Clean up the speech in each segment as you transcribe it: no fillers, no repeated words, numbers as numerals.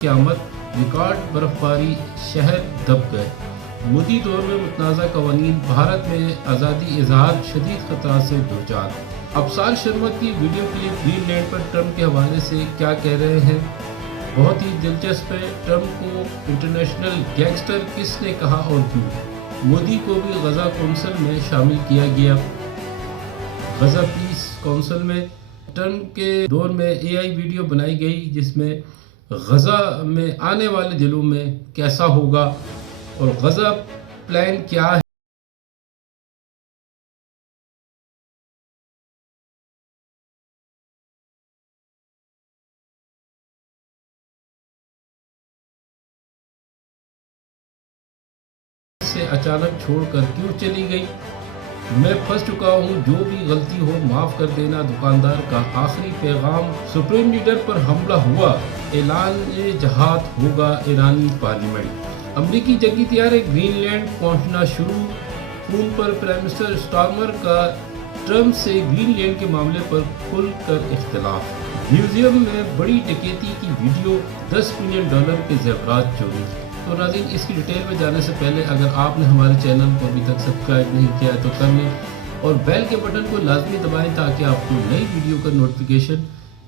قیامت ریکارڈ برفباری شہر دب گئے مودی دور میں متنازع قوانین بھارت میں آزادی اظہار شدید خطرات سے دوچار ابصار شرمت کی ویڈیو کلپ گرین لینڈ پر ٹرمپ کے حوالے سے کیا کہہ رہے ہیں بہت ہی دلچسپ ہے ٹرمپ کو انٹرنیشنل گینگسٹر کس نے کہا اور کیوں مودی کو بھی غزہ کونسل میں شامل کیا گیا غزہ پیس کونسل میں ٹرمپ کے دور میں اے آئی ویڈیو بنائی گئی جس میں غزہ میں آنے والے دنوں میں کیسا ہوگا اور غزہ پلان کیا ہے سے اچانک چھوڑ کر کیوں چلی گئی میں پھنس چکا ہوں جو بھی غلطی ہو معاف کر دینا دکاندار کا آخری پیغام سپریم لیڈر پر حملہ ہوا اعلان جہاد ہوگا ایرانی پارلیمنٹ امریکی جنگی طیارے گرین لینڈ پہنچنا شروع فون پر پرائم منسٹر سٹارمر کا ٹرمپ سے گرین لینڈ کے معاملے پر کھل کر اختلاف میوزیم میں بڑی ڈکیتی کی ویڈیو $10 ملین کے زیورات چوری تو ناظرین اس کی ڈیٹیل میں جانے سے پہلے اگر آپ نے ہمارے چینل کو ابھی تک سبسکرائب نہیں کیا ہے تو کر لیں اور بیل کے بٹن کو لازمی دبائیں تاکہ آپ کو نئی ویڈیو کا نوٹیفیکیشن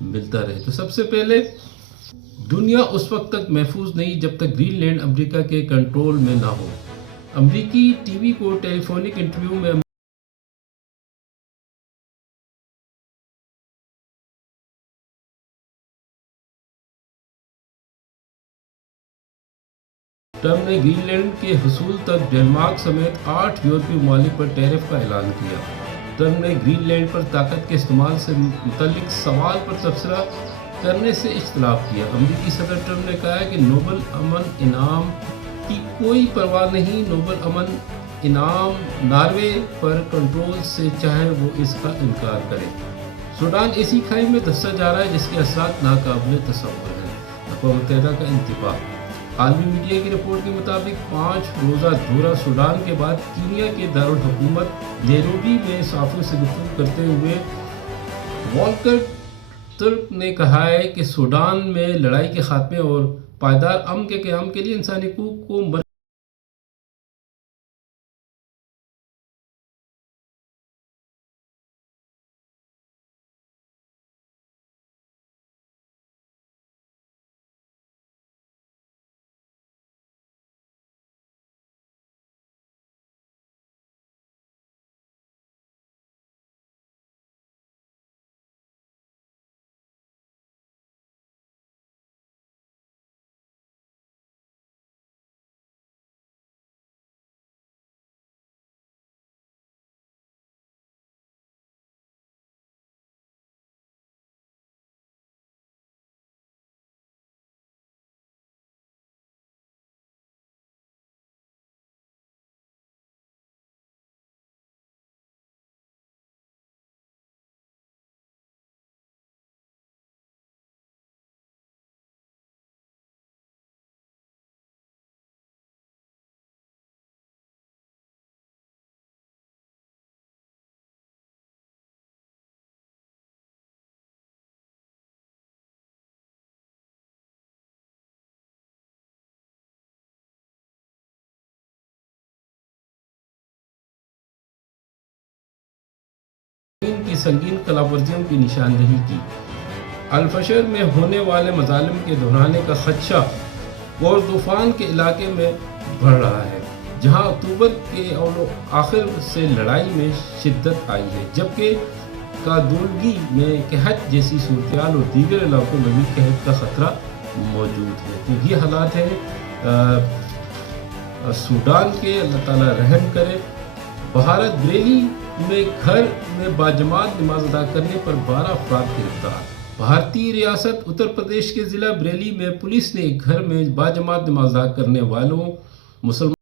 ملتا رہے تو سب سے پہلے دنیا اس وقت تک محفوظ نہیں جب تک گرین لینڈ امریکہ کے کنٹرول میں نہ ہو امریکی ٹی وی کو ٹیلی فونک انٹرویو میں ٹرمپ نے گرین لینڈ کے حصول تک ڈنمارک سمیت 8 یورپی ممالک پر ٹیرف کا اعلان کیا ٹرمپ نے گرین لینڈ پر طاقت کے استعمال سے متعلق سوال پر تبصرہ کرنے سے اختلاف کیا امریکی صدر ٹرمپ نے کہا ہے کہ نوبل امن انعام کی کوئی پرواہ نہیں نوبل امن انعام ناروے پر کنٹرول سے چاہے وہ اس کا انکار کرے سوڈان ایسی کھائی میں دھسا جا رہا ہے جس کے اثرات ناقابل تصور ہیں اقوام متحدہ کا انتباہ عالمی میڈیا کی رپورٹ کے مطابق 5 روزہ دورہ سوڈان کے بعد کینیا کے دارالحکومت نیروبی میں صحافیوں سے گفتگو کرتے ہوئے والکر ترک نے کہا ہے کہ سوڈان میں لڑائی کے خاتمے اور پائیدار امن کے قیام کے لیے انسانی حقوق کو کی سنگین خلاف ورزیوں کی نشاندہی کی الفشر میں ہونے والے مظالم کے دہرانے کا خدشہ کوردوفان کے علاقے میں بڑھ رہا ہے جہاں اکتوبر کے آخر سے لڑائی میں شدت آئی ہے جبکہ کادولگی میں قحط جیسی صورتحال اور دیگر علاقوں میں بھی قحط کا خطرہ موجود ہے تو یہ حالات ہیں سوڈان کے اللہ تعالیٰ رحم کرے بھارت بریلی میں گھر میں باجماعت نماز ادا کرنے پر 12 افراد گرفتار بھارتی ریاست اتر پردیش کے ضلع بریلی میں پولیس نے ایک گھر میں باجماعت نماز ادا کرنے والوں مسلمان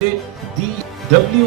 DW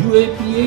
UAPA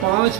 5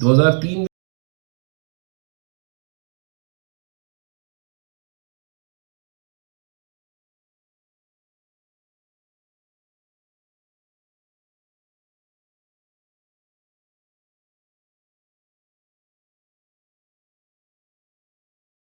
2003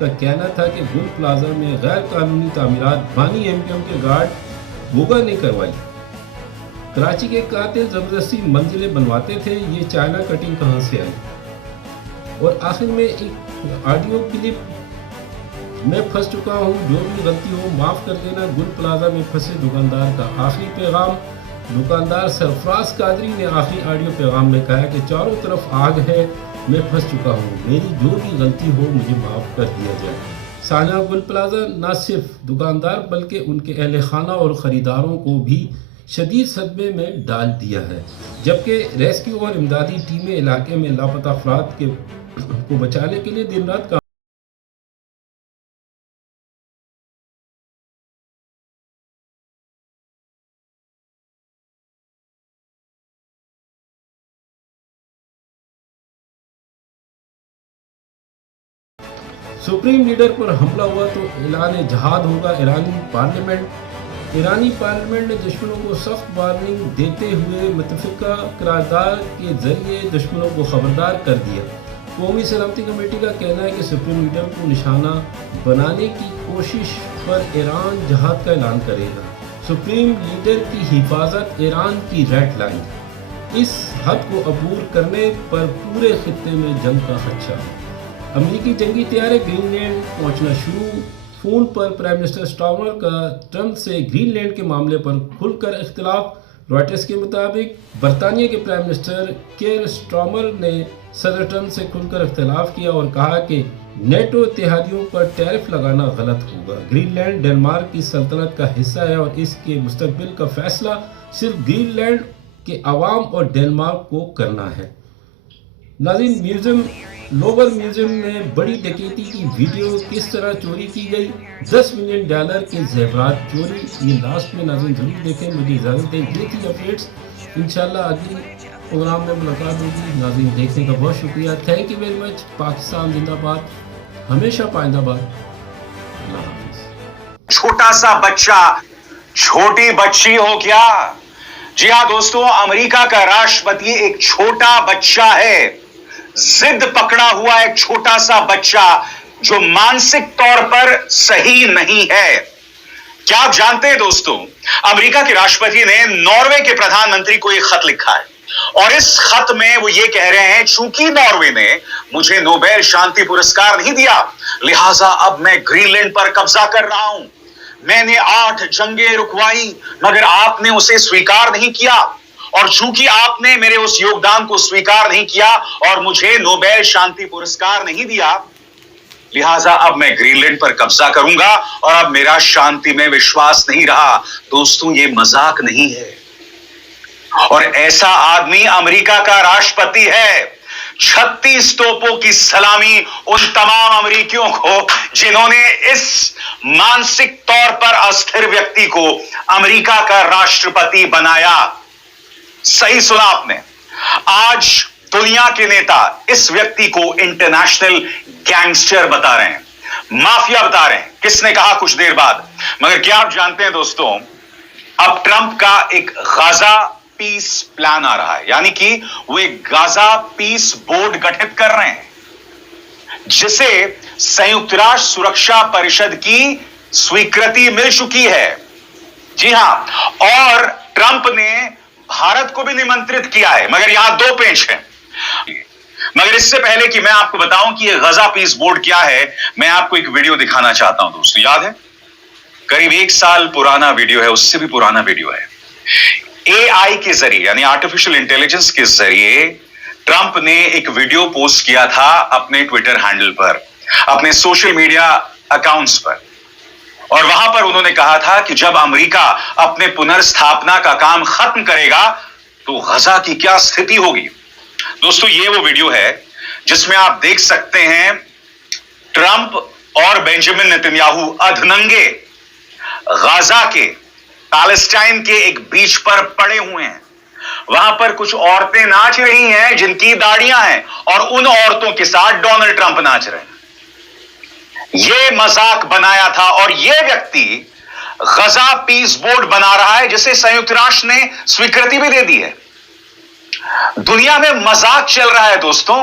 کا کہنا تھا کہ گل پلازا میں غیر قانونی تعمیرات بانی ایم کیو ایم کے گارڈ گوگا نے کروائی۔ کراچی کے قاتل زبردستی منزلیں بنواتے تھے، یہ چائنا کٹنگ کہاں سے آئی؟ اور آخر میں ایک آڈیو کلپ، میں پھنس چکا ہوں، جو بھی غلطی ہو معاف کر دینا، گل پلازا میں پھنسے دکاندار کا آخری پیغام۔ دکاندار سرفراز قادری نے آخری آڈیو پیغام میں کہا کہ چاروں طرف آگ ہے، میں پھنس چکا ہوں، میری جو بھی غلطی ہو مجھے معاف کر دیا جائے۔ سانحہ گل پلازا نہ صرف دکاندار بلکہ ان کے اہل خانہ اور خریداروں کو بھی شدید صدمے میں ڈال دیا ہے، جبکہ ریسکیو اور امدادی ٹیمیں علاقے میں لاپتہ افراد کو بچانے کے لیے دن رات کام سپریم لیڈر پر حملہ ہوا تو اعلان جہاد ہوگا۔ ایرانی پارلیمنٹ نے دشمنوں کو سخت وارننگ دیتے ہوئے متفقہ قرارداد کے ذریعے دشمنوں کو خبردار کر دیا۔ قومی سلامتی کمیٹی کا کہنا ہے کہ سپریم لیڈر کو نشانہ بنانے کی کوشش پر ایران جہاد کا اعلان کرے گا۔ سپریم لیڈر کی حفاظت ایران کی ریڈ لائن، اس حد کو عبور کرنے پر پورے خطے میں جنگ کا خدشہ۔ امریکی جنگی طیارے گرین لینڈ پہنچنا شروع، فون پر پرائم منسٹر سٹارمر کا ٹرمپ سے گرین لینڈ کے معاملے پر کھل کر اختلاف۔ رائٹرز کے مطابق برطانیہ کے پرائم منسٹر کیئر سٹارمر نے صدر ٹرمپ سے کھل کر اختلاف کیا اور کہا کہ نیٹو اتحادیوں پر ٹیرف لگانا غلط ہوگا۔ گرین لینڈ ڈنمارک کی سلطنت کا حصہ ہے اور اس کے مستقبل کا فیصلہ صرف گرین لینڈ کے عوام اور ڈنمارک کو کرنا ہے۔ ناظرین، لوور میوزیم میں بڑی ڈکیتی کی ویڈیو کس طرح چوری کی گئی، $10 ملین کے زیورات چوری، یہ لاسٹ میں ناظرین ضرور دیکھیں۔ مجھے اجازت دیں، یہ تھی اپڈیٹس، انشاءاللہ اگلی پروگرام میں ملاقات ہوگی۔ ناظرین دیکھنے کا بہت شکریہ، thank you very much. Pakistan زندہ باد، ہمیشہ پائندہ باد۔ اللہ حافظ۔ چھوٹا سا بچہ چھوٹی بچی ہو کیا؟ جی ہاں دوستو، امریکہ کا راشٹرپتی ایک چھوٹا بچہ ہے، ضد پکڑا ہوا ایک چھوٹا سا بچہ جو مانسک طور پر صحیح نہیں ہے۔ کیا آپ جانتے ہیں دوستو، امریکہ کے راشٹرپتی نے ناروے کے پردھان منتری کو ایک خط لکھا ہے اور اس خط میں وہ یہ کہہ رہے ہیں چونکہ ناروے نے مجھے نوبل شانتی پرسکار نہیں دیا، لہٰذا اب میں گرین لینڈ پر قبضہ کر رہا ہوں۔ میں نے 8 جنگیں رکوائی مگر آپ نے اسے سویکار نہیں کیا، اور چونکہ آپ نے میرے اس یوگدان کو سویکار نہیں کیا اور مجھے نوبل شانتی پرسکار نہیں دیا، لہٰذا اب میں گرین لینڈ پر قبضہ کروں گا اور اب میرا شانتی میں وشواس نہیں رہا۔ دوستوں، یہ مذاق نہیں ہے، اور ایسا آدمی امریکہ کا راشٹرپتی ہے۔ 36 توپوں کی سلامی ان تمام امریکیوں کو جنہوں نے اس مانسک طور پر استھر ویکتی کو امریکہ کا راشٹرپتی بنایا۔ صحیح سنا آپ نے، آج دنیا کے نیتا اس ویکتی کو انٹرنیشنل گینگسٹر بتا رہے ہیں، مافیا بتا رہے ہیں۔ کس نے کہا؟ کچھ دیر بعد۔ مگر کیا آپ جانتے ہیں دوستوں، اب ٹرمپ کا ایک غزہ پیس پلان آ رہا ہے، یعنی کہ وہ ایک غزہ پیس بورڈ گٹھت کر رہے ہیں جسے سیونکت راشٹر سرکشا پریشد کی سویکرتی مل چکی ہے۔ جی ہاں، اور ٹرمپ نے بھارت کو بھی نمنترت کیا ہے، مگر یہاں 2 پینچ ہیں۔ مگر اس سے پہلے کہ میں آپ کو بتاؤں کہ یہ غزہ پیس بورڈ کیا ہے، میں آپ کو ایک ویڈیو دکھانا چاہتا ہوں دوستو۔ یاد ہے، قریب 1 سال پرانا ویڈیو ہے، اس سے بھی پرانا ویڈیو ہے۔ اے آئی کے ذریعے، یعنی آرٹیفیشل انٹیلیجنس کے ذریعے ٹرمپ نے ایک ویڈیو پوسٹ کیا تھا اپنے ٹویٹر ہینڈل پر، اپنے سوشل میڈیا اکاؤنٹس پر، اور وہاں پر انہوں نے کہا تھا کہ جب امریکہ اپنے پنرستھاپنا کا کام ختم کرے گا تو غزہ کی کیا استھتی ہوگی۔ دوستو، یہ وہ ویڈیو ہے جس میں آپ دیکھ سکتے ہیں ٹرمپ اور بینجامن نتنیاہو ادھننگے غزہ کے، پیلسٹائن کے ایک بیچ پر پڑے ہوئے ہیں۔ وہاں پر کچھ عورتیں ناچ رہی ہیں جن کی داڑیاں ہیں، اور ان عورتوں کے ساتھ ڈونلڈ ٹرمپ ناچ رہے ہیں۔ یہ مذاق بنایا تھا، اور یہ ویکتی غزہ پیس بورڈ بنا رہا ہے جسے سیونکت راشٹر نے سویکرتی بھی دے دی ہے۔ دنیا میں مذاق چل رہا ہے دوستوں،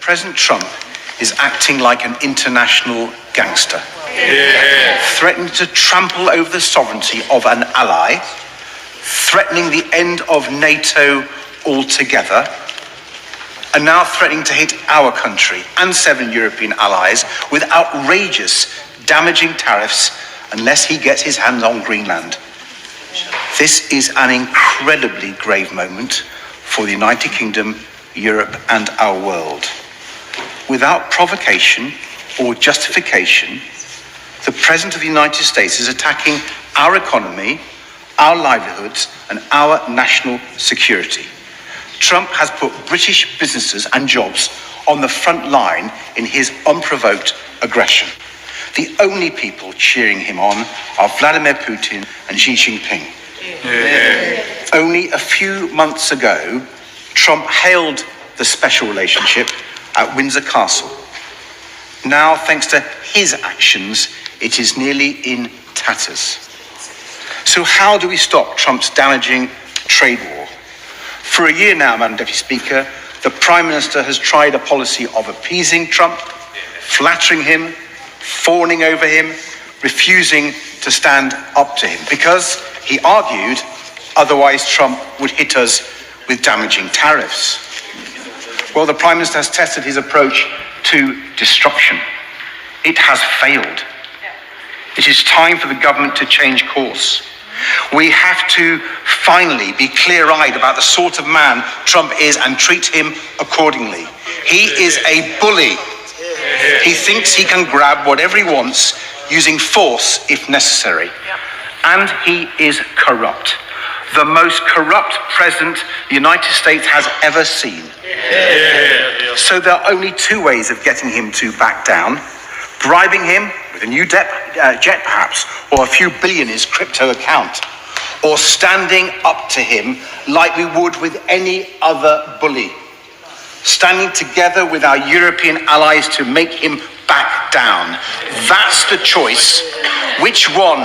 President Trump is acting like an international gangster, threatening to trample over the sovereignty of an ally, threatening the end of NATO altogether, and now threatening to hit our country and 7 European allies with outrageous, damaging tariffs unless he gets his hands on Greenland. This is an incredibly grave moment for the United Kingdom, Europe, and our world. Without provocation or justification, the President of the United States is attacking our economy, our livelihoods, and our national security. Trump has put British businesses and jobs on the front line in his unprovoked aggression. The only people cheering him on are Vladimir Putin and Xi Jinping. Only a few months ago, Trump hailed the special relationship at Windsor Castle. Now, thanks to his actions, it is nearly in tatters. So how do we stop Trump's damaging trade war? For a year now, Madam Deputy Speaker, the Prime Minister has tried a policy of appeasing Trump, flattering him, fawning over him, refusing to stand up to him, because he argued otherwise Trump would hit us with damaging tariffs. Well, the Prime Minister has tested his approach to destruction. It has failed. It is time for the government to change course. We have to finally be clear-eyed about the sort of man Trump is and treat him accordingly. He is a bully. He thinks he can grab whatever he wants using force if necessary. And he is corrupt. The most corrupt president the United States has ever seen. So there are only 2 ways of getting him to back down: bribing him with a new jet perhaps, or a few billion in his crypto account, or standing up to him like we would with any other bully. Standing together with our European allies to make him back down. That's the choice. Which one,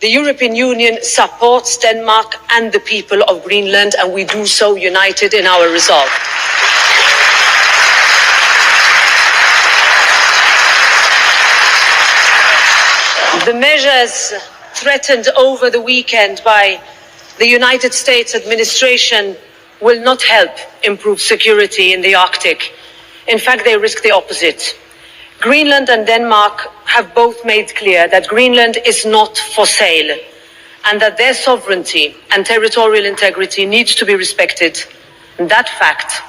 The European Union supports Denmark and the people of Greenland, and we do so united in our resolve. The measures threatened over the weekend by the United States administration will not help improve security in the Arctic. In fact, they risk the opposite. Greenland and Denmark have both made clear that Greenland is not for sale and that their sovereignty and territorial integrity needs to be respected. That fact